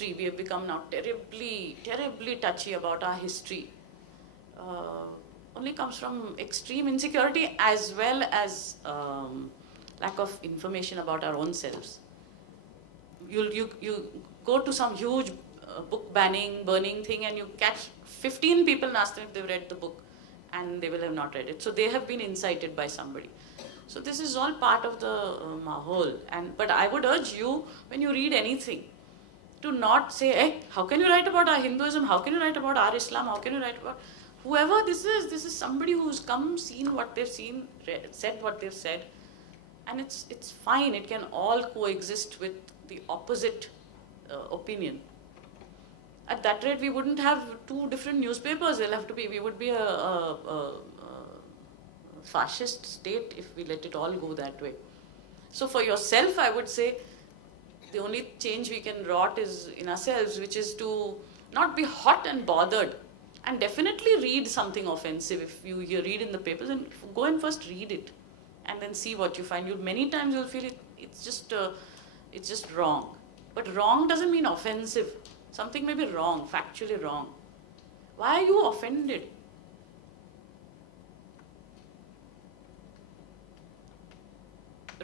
We have become now terribly, terribly touchy about our history. Only comes from extreme insecurity as well as lack of information about our own selves. You go to some huge book banning, burning thing, and you catch 15 people and ask them if they've read the book, and they will have not read it. So they have been incited by somebody. So this is all part of the mahol. But I would urge you, when you read anything, to not say, hey, how can you write about our Hinduism? How can you write about our Islam? How can you write about whoever this is? This is somebody who's come, seen what they've seen, said what they've said, and it's fine. It can all coexist with the opposite opinion. At that rate, we wouldn't have two different newspapers. They'll have to be. We would be a fascist state if we let it all go that way. So for yourself, I would say, the only change we can wrought is in ourselves, which is to not be hot and bothered, and definitely read something offensive. If you read in the papers, and go and first read it, and then see what you find. Many times you'll feel it's just wrong. But wrong doesn't mean offensive. Something may be wrong, factually wrong. Why are you offended?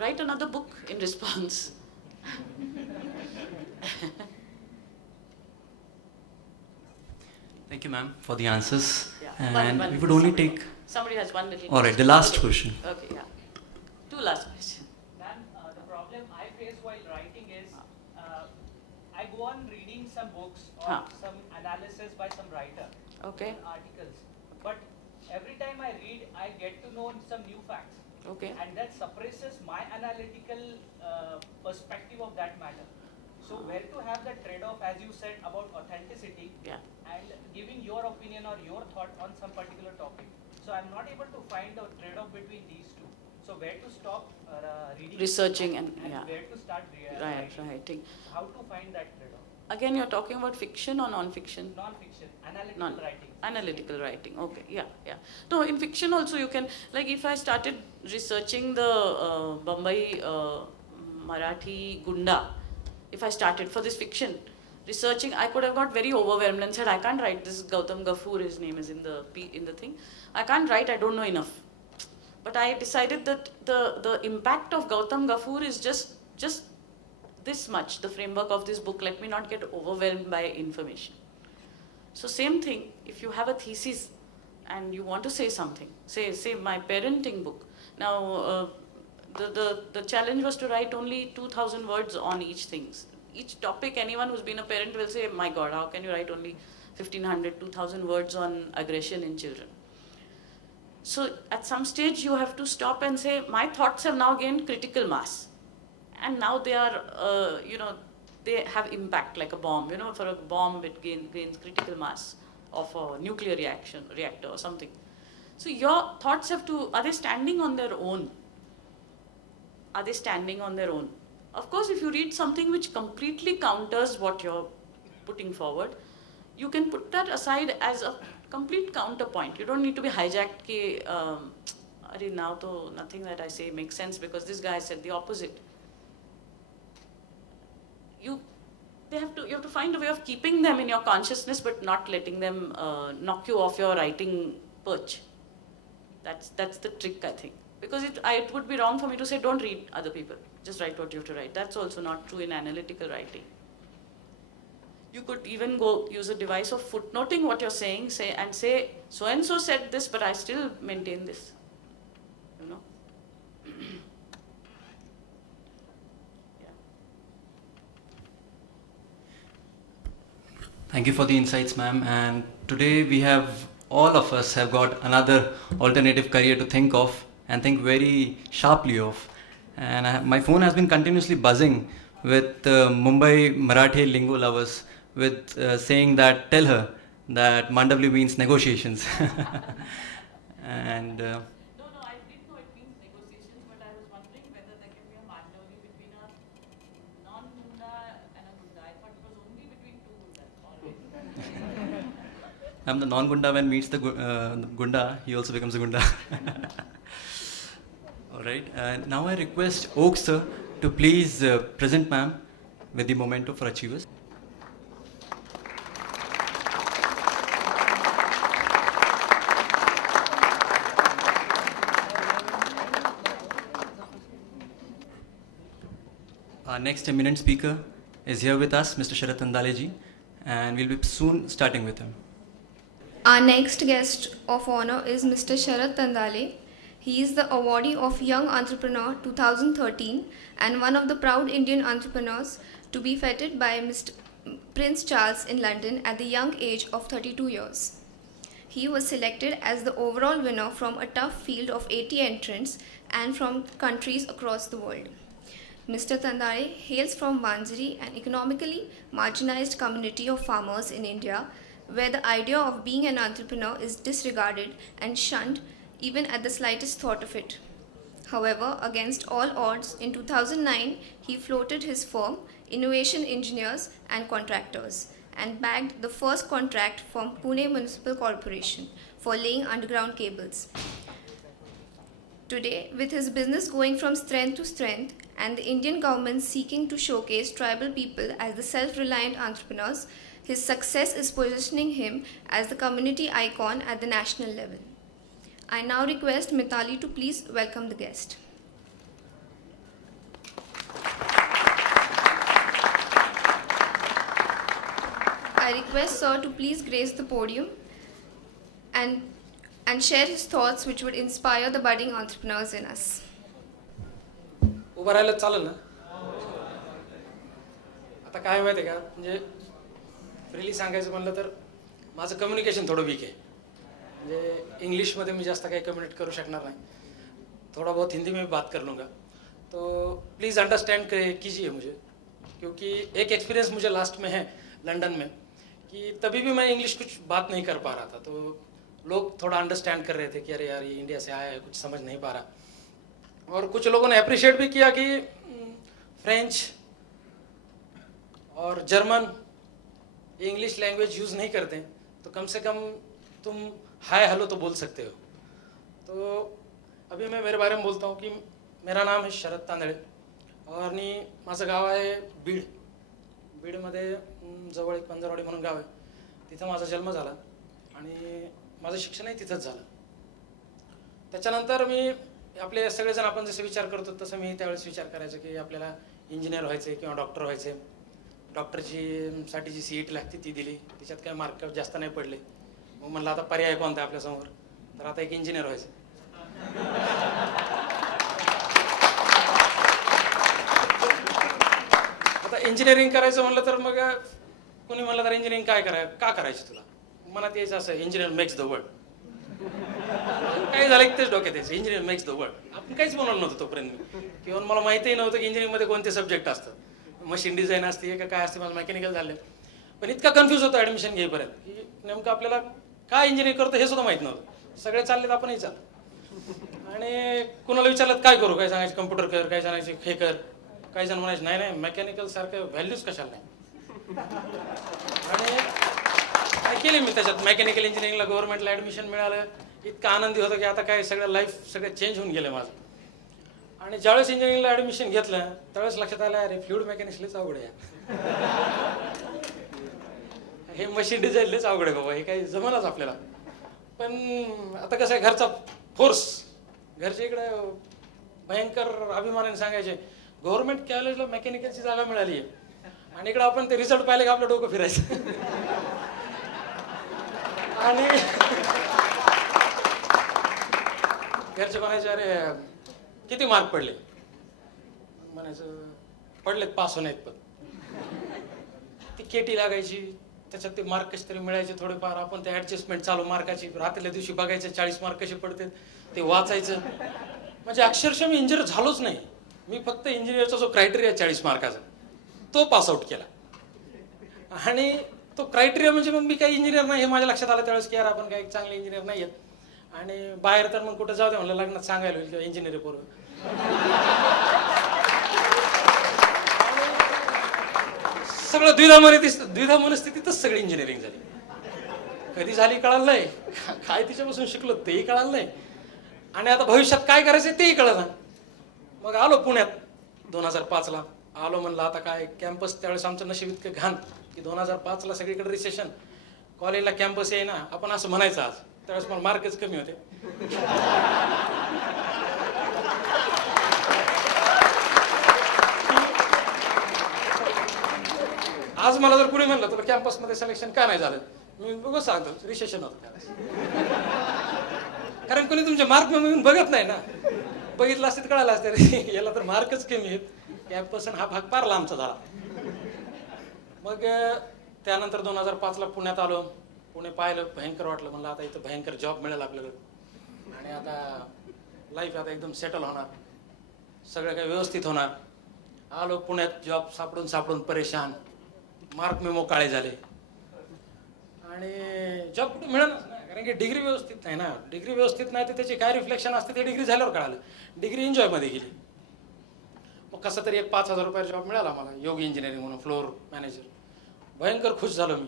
Write another book in response. Thank you, ma'am, for the answers. Yeah. And we would only take. Somebody has one little. All right, the last question. Okay, yeah. Two last questions. Ma'am, the problem I face while writing is I go on reading some books or some analysis by some writer, Okay. articles. But every time I read, I get to know some new facts. Okay. And that suppresses my analytical perspective of that matter. So where to have the trade-off, as you said, about authenticity Yeah. and giving your opinion or your thought on some particular topic. So I'm not able to find a trade-off between these two. So where to stop reading, Researching and yeah. where to start Writing. How to find that trade-off? Again, you're talking about fiction or non-fiction? Non-fiction, analytical writing. Analytical writing. Okay. Yeah. No, in fiction also you can, like, if I started researching the Bombay Marathi Gunda, if I started for this fiction researching, I could have got very overwhelmed and said, I can't write this. Gautam Gafoor, his name is in the thing. I can't write. I don't know enough. But I decided that the impact of Gautam Gafoor is just this much, the framework of this book. Let me not get overwhelmed by information. So same thing, if you have a thesis and you want to say something, say my parenting book. Now, the challenge was to write only 2,000 words on each thing. Each topic, anyone who's been a parent will say, my God, how can you write only 1,500, 2,000 words on aggression in children? So at some stage you have to stop and say, my thoughts have now gained critical mass. And now they are, they have impact like a bomb. For a bomb it gains critical mass of a nuclear reactor or something. So your thoughts have to, are they standing on their own? Are they standing on their own? Of course, if you read something which completely counters what you're putting forward, you can put that aside as a complete counterpoint. You don't need to be hijacked ki, now to nothing that I say makes sense because this guy said the opposite. You have to find a way of keeping them in your consciousness but not letting them knock you off your writing perch. That's the trick, I think. Because it would be wrong for me to say, don't read other people. Just write what you have to write. That's also not true in analytical writing. You could even go use a device of footnoting what you're saying, say, so-and-so said this, but I still maintain this. Thank you for the insights, ma'am. And today all of us have got another alternative career to think of and think very sharply of. And my phone has been continuously buzzing with Mumbai Marathi lingo lovers with saying that, tell her that Mandavli means negotiations. And No, I did know it means negotiations, but I was wondering whether there can be a Mandavli between a non-Gunda and a Gunda. I thought it was only between two Gundas, always. the non-Gunda, when meets the Gunda, he also becomes a Gunda. All right. Now I request Oak sir to please present ma'am with the memento for achievers. Our next eminent speaker is here with us, Mr. Sharat Tandale, and we'll be soon starting with him. Our next guest of honor is Mr. Sharat Tandale. He is the awardee of Young Entrepreneur 2013 and one of the proud Indian entrepreneurs to be feted by Mr. Prince Charles in London at the young age of 32 years. He was selected as the overall winner from a tough field of 80 entrants and from countries across the world. Mr. Tandale hails from Vanjari, an economically marginalized community of farmers in India, where the idea of being an entrepreneur is disregarded and shunned even at the slightest thought of it. However, against all odds, in 2009, he floated his firm, Innovation Engineers and Contractors, and bagged the first contract from Pune Municipal Corporation for laying underground cables. Today, with his business going from strength to strength and the Indian government seeking to showcase tribal people as the self-reliant entrepreneurs, his success is positioning him as the community icon at the national level. I now request Mithali to please welcome the guest. I request Sir to please grace the podium and share his thoughts which would inspire the budding entrepreneurs in us. उभं राहिलं चालेल ना? आता काय माहिती आहे का, म्हणजे फ्रीली सांगायचं म्हणलं तर माझं कम्युनिकेशन थोडं वीक आहे. म्हणजे इंग्लिशमध्ये मी जास्त काही कम्युनिकेट करू शकणार नाही. थोड़ा बहुत हिंदी में भी बात कर लूँगा. तो प्लीज़ अंडरस्टैंड कीजिए मुझे, क्योंकि एक एक्सपीरियंस मुझे लास्ट में है लंदन में कि तभी भी मैं इंग्लिश कुछ बात नहीं कर पा रहा था. तो लोग थोड़ा अंडरस्टैंड कर रहे थे कि अरे यार ये इंडिया से आया है, कुछ समझ नहीं पा रहा. और कुछ लोगों ने अप्रिशिएट भी किया कि फ्रेंच और जर्मन इंग्लिश लैंग्वेज यूज़ नहीं करते, तो कम से कम तुम हाय हेलो तो बोल सकते हो. तो अभी मैं मेरे बारे में बोलता हूँ कि मेरा नाम है शरद तांदळे आणि माझं गाव आहे बीड. बीडमध्ये जवळ एक पंजरवाडी म्हणून गाव आहे. तिथं माझा जन्म झाला आणि माझं शिक्षणही तिथंच झालं. त्याच्यानंतर मी आपले सगळेजण आपण जसे विचार करतो तसं मी त्यावेळेस विचार करायचो की आपल्याला इंजिनियर व्हायचं किंवा डॉक्टर व्हायचं. डॉक्टरची साठी जी सीईटी लागते ती दिली, त्याच्यात काही मार्क जास्त नाही पडले. मग म्हणलं आता पर्याय कोणता आपल्यासमोर, तर आता एक इंजिनियर व्हायचं. आता इंजिनिअरिंग करायचं म्हणलं तर मग कोणी म्हणलं तर इंजिनिअरिंग का करायची तुला, मनात यायचं असं इंजिनियर मेक्स द वर्ल्ड. काही झालं की तेच डोक्यात यायचं इंजिनियर मेक्स द वर्ल्ड. आपण काहीच बनवलं नव्हतं तोपर्यंत मी, किंवा मला माहितीही नव्हतं की इंजिनिअरिंगमध्ये कोणते सब्जेक्ट असतात. मशीन डिझाईन असते का काय असते, मला मेकॅनिकल झालं. पण इतका कन्फ्यूज होतो ॲडमिशन घेईपर्यंत की नेमकं आपल्याला काय इंजिनिअरिंग करतो हे सुद्धा माहीत नव्हतं. सगळे चाललेत आपणही चाललं. आणि कुणाला विचारलं काय करू, काय सांगायचं कम्प्युटर कर, काय सांगायचे हे कर. काही जण म्हणायचे नाही नाही मेकॅनिकल सारखं व्हॅल्यूज कशाला नाही. आणि काय केले मी त्याच्यात मेकॅनिकल इंजिनिअरिंगला गव्हर्नमेंटला ॲडमिशन मिळालं. इतका आनंदी होतं की आता काय सगळं लाईफ सगळं चेंज होऊन गेलं माझं. आणि ज्यावेळेस इंजिनिअरिंगला ॲडमिशन घेतलं त्यावेळेस लक्षात आलं अरे फ्लुइड मेकॅनिक्स लयच अवघड आहे. हे मशीन डिझाईन लयच अवघड आहे बाबा, हे काही जमलंच आपल्याला. पण आता कसं आहे घरचा फोर्स, घरच्या इकडे भयंकर अभिमानाने सांगायचे गव्हर्नमेंट कॉलेजला मेकॅनिकलची जागा मिळाली आहे, आणि इकडे आपण ते रिझल्ट पाहिले का आपलं डोकं फिरायचं. आणि घरचे म्हणायचे अरे किती मार्क पडले, म्हणायचं पडलेत पास होण्यात. पण ती केटी लागायची, त्याच्यात ते मार्क कसे तरी मिळायचे थोडेफार. आपण ते ॲडजस्टमेंट चालू मार्काची रात्रीच्या दिवशी बघायचं 40 मार्क कसे पडतात ते वाचायचं. म्हणजे अक्षरशः मी इंजिनियर झालोच नाही. मी फक्त इंजिनियरचा जो क्रायटेरिया 40 मार्काचा तो पासआउट केला. आणि तो क्रायटेरिया म्हणजे मग मी काही इंजिनियर नाही हे माझ्या लक्षात आलं त्यावेळेस की यार आपण काही चांगले इंजिनियर नाही आहेत. आणि बाहेर तर मग कुठं जाऊ दे म्हणलं लग्नात सांगायला होईल किंवा इंजिनियर पूर्व. सगळं द्विधा मनस्थितीतच सगळी इंजिनिअरिंग झाली. कधी झाली कळालं नाही, काय तिच्यापासून शिकलो तेही कळालं नाही, आणि आता भविष्यात काय करायचं तेही कळलं ना. मग आलो पुण्यात 2005ला आलो. म्हणलं आता काय कॅम्पस, त्यावेळेस आमचं नशीब इतकं घाण की 2005ला सगळीकडे रिसेशन, कॉलेजला कॅम्पस आहे ना आपण असं म्हणायचं. आज त्यावेळेस मला मार्कच कमी होते. आज मला जर कुणी म्हणलं तुला कॅम्पसमध्ये सिलेक्शन का नाही झालं, मी बघू सांगतो रिसेशन होतं त्यावेळेस. कारण कोणी तुमचे मार्क म्हणून बघत नाही ना. बघितलं असते तर कळालं असते रे याला तर मार्कच कमी आहेत, कॅम्पस हा भाग फार लांबचा झाला. मग त्यानंतर 2005ला पुण्यात आलो. पुणे पाहिलं, भयंकर वाटलं. म्हणलं आता इथं भयंकर जॉब मिळेल आपल्याला आणि आता लाईफ आता एकदम सेटल होणार, सगळं काही व्यवस्थित होणार. आलो पुण्यात, जॉब सापडून परेशान, मार्क मेमो काळे झाले आणि जॉब कुठे मिळेलच ना. कारण की डिग्री व्यवस्थित नाही ना. डिग्री व्यवस्थित नाही तर त्याची काय रिफ्लेक्शन असते ते डिग्री झाल्यावर कळालं. डिग्री एन्जॉयमध्ये गेली. मग कसं तरी एक 5,000 रुपये जॉब मिळाला मला, योगी इंजिनिअरिंग म्हणून, फ्लोअर मॅनेजर. भयंकर खुश झालो मी.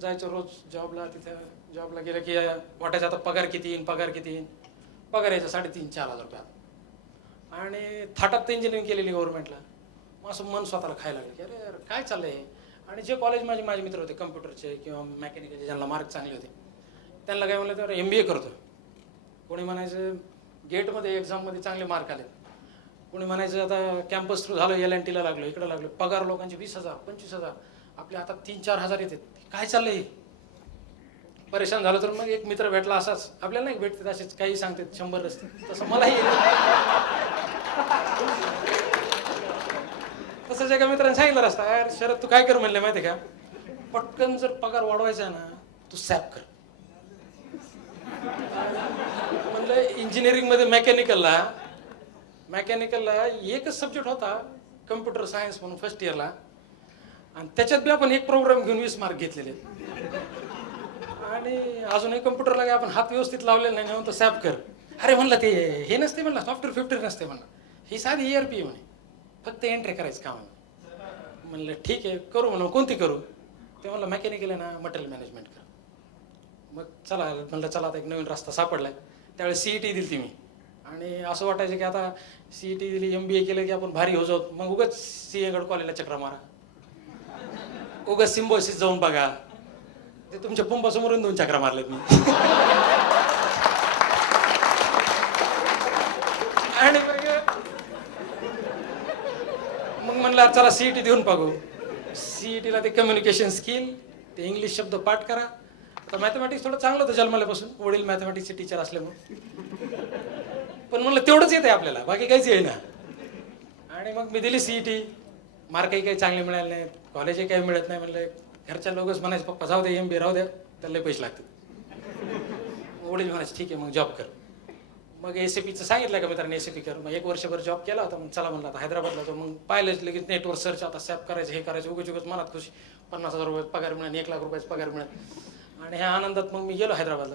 जायचं रोज जॉबला. तिथे जॉबला गेलं की वाटायचं आता पगार किती येईन, पगार यायचा 3,500-4,000 रुपये. आणि थाटात तर इंजिनिअरिंग केलेली गव्हर्नमेंटला. मग असं मन स्वतःला खायला लागलं की अरे यार काय चाललंय हे. आणि जे कॉलेज माझे मित्र होते कम्प्युटरचे किंवा मेकॅनिकलचे, ज्यांना मार्क चांगले होते, त्यांना काय म्हणलं तर MBA करतो. कोणी म्हणायचं गेटमध्ये एक्झाममध्ये चांगले मार्क आले, कोणी म्हणायचं आता कॅम्पस थ्रू झालं, LNTला लागलो, इकडं लागलो. पगार लोकांचे 20,000 25,000, आपल्या हातात 3-4 हजार येतात. काय चाललंय. परेशान झालं. तर मग एक मित्र भेटला असाच, आपल्याला नाही भेटतात असेच काही सांगतात 100 रस्ते, तसं मलाही तसंच एका मित्राने सांगितलं रस्ता, यार शरद तू काय कर म्हणले माहिती का, पटकन जर पगार वाढवायचा आहे ना तू सॅप कर. म्हणलं इंजिनिअरिंगमध्ये मेकॅनिकलला एकच सब्जेक्ट होता कम्प्युटर सायन्स म्हणून फर्स्ट इयरला, आणि त्याच्यात बी आपण एक प्रोग्राम घेऊन 20 मार्क घेतलेले. आणि अजूनही कम्प्युटरला काय आपण हात व्यवस्थित लावलेला नाही म्हणून तो सॅप कर. अरे म्हणलं ते हे नसते म्हणलं, सॉफ्टवेअर 50 नसते म्हणलं, ही साधी ERP म्हणे, फक्त एंट्री करायचं काम. म्हणलं ठीक आहे करू. म्हणून कोणती करू. ते म्हणलं मेकॅनिकल आहे ना, मटेरियल मॅनेजमेंट कर. मग म्हणलं चला आता एक नवीन रस्ता सापडलाय. त्यावेळेस CET दिली ती मी. आणि असं वाटायचं की आता CET दिली, MBA केलं की आपण भारी हो जाऊ. मग उगाच सिंहगड कॉलेजला चक्रा मारा, उगाच सिम्बॉसिस जाऊन बघा. ते तुमच्या पंपासमोरून 2 चक्रा मारलेत मी. आणि मग म्हणलं चला CET देऊन बघू. CETला ते कम्युनिकेशन स्किल, ते इंग्लिश शब्द पाठ करा. आता मॅथमॅटिक्स थोडं चांगलं होतं जन्मल्यापासून, वडील मॅथमॅटिक्सचे टीचर असल्यामुळे. पण म्हणलं तेवढंच येते आपल्याला, बाकी काहीच येईना. आणि मग मी दिली CET. मार्कही काही चांगले मिळाले नाहीत, कॉलेजही काही मिळत नाही. म्हणलं घरच्या लोकच म्हणायचे पप्पा जाऊ दे MBA राहू द्या, त्याला पैसे लागतात. वडील म्हणायचे ठीक आहे मग जॉब कर. मग SAPचं सांगितलं का मित्रांनी SAP कर. मग 1 वर्षभर जॉब केला होता. मग चला म्हणलं आता हैदराबादला होतो. मग पाहिलं लगेच नेटवर सर्च, आता सॅप करायचं, हे करायचं. उगाच मनात खुशी, 50,000 रुपये पगार मिळेल, 1 लाख रुपयाचा पगार मिळेल. आणि ह्या आनंदात मग मी गेलो हैदराबादला.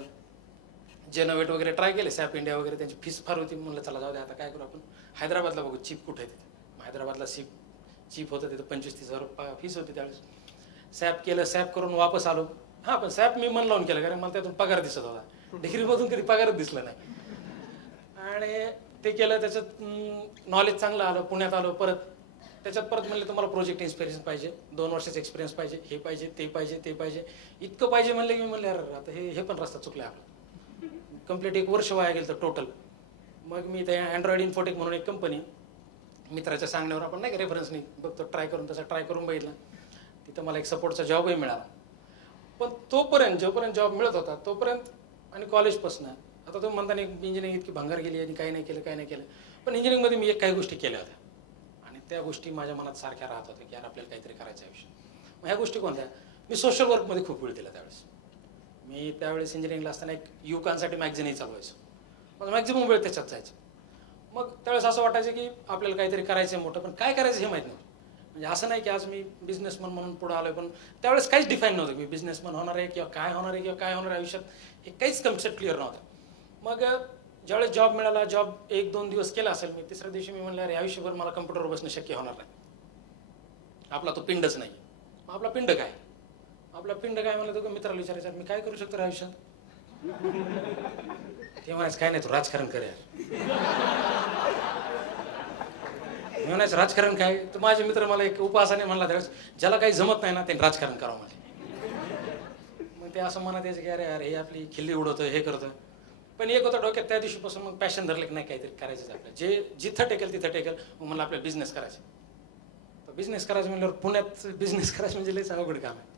जेनोवेट वगैरे ट्राय केले, सॅप इंडिया वगैरे. त्यांची फीस फार होती. म्हणलं चला जाऊ द्या, आता काय करू आपण हैदराबादला बघू चीप कुठे आहे तिथे. हैदराबादला चीप होतं तिथं. 25-30 हजार फीस होती त्यावेळेस. सॅप केलं, सॅप करून वापस आलो. हां पण सॅप मी मन लावून केलं, कारण मला त्यातून पगार दिसत होता. डिग्रीमधून कधी पगारच दिसला नाही. आणि ते केलं, त्याच्यात नॉलेज चांगलं आलं. पुण्यात आलो परत. त्याच्यात परत म्हणले तुम्हाला प्रोजेक्ट एक्सपिरियन्स पाहिजे, 2 वर्षाचा एक्सपिरियन्स पाहिजे, हे पाहिजे, ते पाहिजे, ते पाहिजे, इतकं पाहिजे. म्हणले की मी म्हणले यार आता हे पण रस्ता चुकला आपला. कंप्लीट 1 वर्ष वाया गेलं तर टोटल. मग मी ते अँड्रॉइड इन्फोटेक म्हणून एक कंपनी, मित्राच्या सांगण्यावर आपण नाही का रेफरन्सनी बघतो, ट्राय करून बघितला. तिथं मला एक सपोर्टचा जॉबही मिळाला. पण तोपर्यंत जोपर्यंत जॉब मिळत होता तोपर्यंत आणि कॉलेजपासून आता तुम्ही म्हणता नाही इंजिनिअरिंग इतकी भंगार गेली आणि काही नाही केलं. पण इंजिनिअरिंगमध्ये मी काही गोष्टी केल्या होत्या आणि त्या गोष्टी माझ्या मनात सारख्या राहत होत्या की यार आपल्याला काहीतरी करायचं आयुष्य. मग ह्या गोष्टी कोणत्या. मी सोशल वर्कमध्ये खूप वेळ दिला त्यावेळेस. मी त्यावेळेस इंजिनिअरिंगला असताना एक युवकांसाठी मॅगझिनही चालवायचो. मग मॅक्झिमम वेळ त्याच्यात जायचं. मग त्यावेळेस असं वाटायचं की आपल्याला काहीतरी करायचं मोठं, पण काय करायचं हे माहीत नव्हतं. म्हणजे असं नाही की आज मी बिझनेसमन म्हणून पुढे आलोय, पण त्यावेळेस काहीच डिफाईन नव्हतं मी बिझनेसमन होणार आहे किंवा काय होणार आहे आयुष्यात, हे काहीच कन्सेप्ट क्लिअर नव्हतं. मग ज्यावेळेस जॉब मिळाला, जॉब 1-2 दिवस केला असेल मी, तिसऱ्या दिवशी मी म्हणलं अरे आयुष्यभर मला कम्प्युटरवर बसणं शक्य होणार नाही, आपला तो पिंडच नाही. मग आपला पिंड काय म्हणलं तो मित्राला विचारायचं मी काय करू शकतो आयुष्यात. ते म्हणायचं काय नाही तू राजकारण कर यार. मी म्हणायचं राजकारण काय. तर माझे मित्र मला एक उपहासाने म्हणला त्यावेळेस ज्याला काही जमत नाही ना त्यांनी राजकारण करावं म्हणजे. मग ते असं म्हणत यायचं की अरे यार हे आपली खिल्ली उडवतं, हे करतं. पण एक होतं डोक्यात त्या दिवशीपासून मग पॅशन धरलं की नाही काहीतरी करायचं आपलं, जे जिथं टेकेल तिथं टेकेल. मग मला आपल्याला बिझनेस करायचा. तर बिझनेस करायचं म्हणल्यावर पुण्यात बिझनेस करायचं म्हणजे लयच अवघड काम आहे.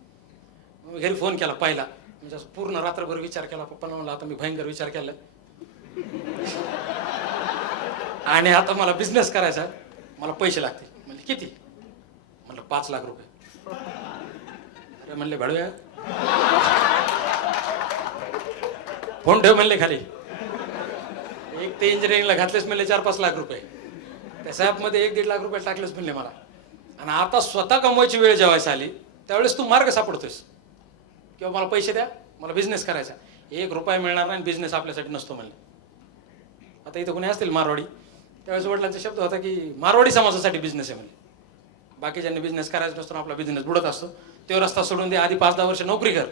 मी घरी फोन केला पहिला, म्हणजे असं पूर्ण रात्रभर विचार केला. पप्पांना म्हणलं आता मी भयंकर विचार केलाय आणि आता मला बिझनेस करायचा आहे, मला पैसे लागतील. म्हणजे किती? म्हणलं 5 लाख रुपये. अरे म्हणले भाडव्या, फोन ठेव म्हणले खाली. एक ते इंजिनिअरिंगला घातलेच म्हणले 4-5 लाख रुपये. त्या साहेबमध्ये 1-1.5 लाख रुपये टाकलेच म्हणले मला. आणि आता स्वतः कमवायची वेळ जेवायची आली त्यावेळेस तू मार्ग सापडतोयस किंवा मला पैसे द्या, मला बिझनेस करायचा. 1 रुपया मिळणार नाही, बिझनेस आपल्यासाठी नसतो म्हणले. आता इथं कोणी असतील मारवाडी, त्यावेळेस वडिलांचा शब्द होता की मारवाडी समाजासाठी बिझनेस आहे म्हणले. बाकीच्यांनी बिझनेस करायचा नसतो, आपला बिझनेस बुडत असतो. तो रस्ता सोडून दे, आधी 5-10 वर्ष नोकरी कर,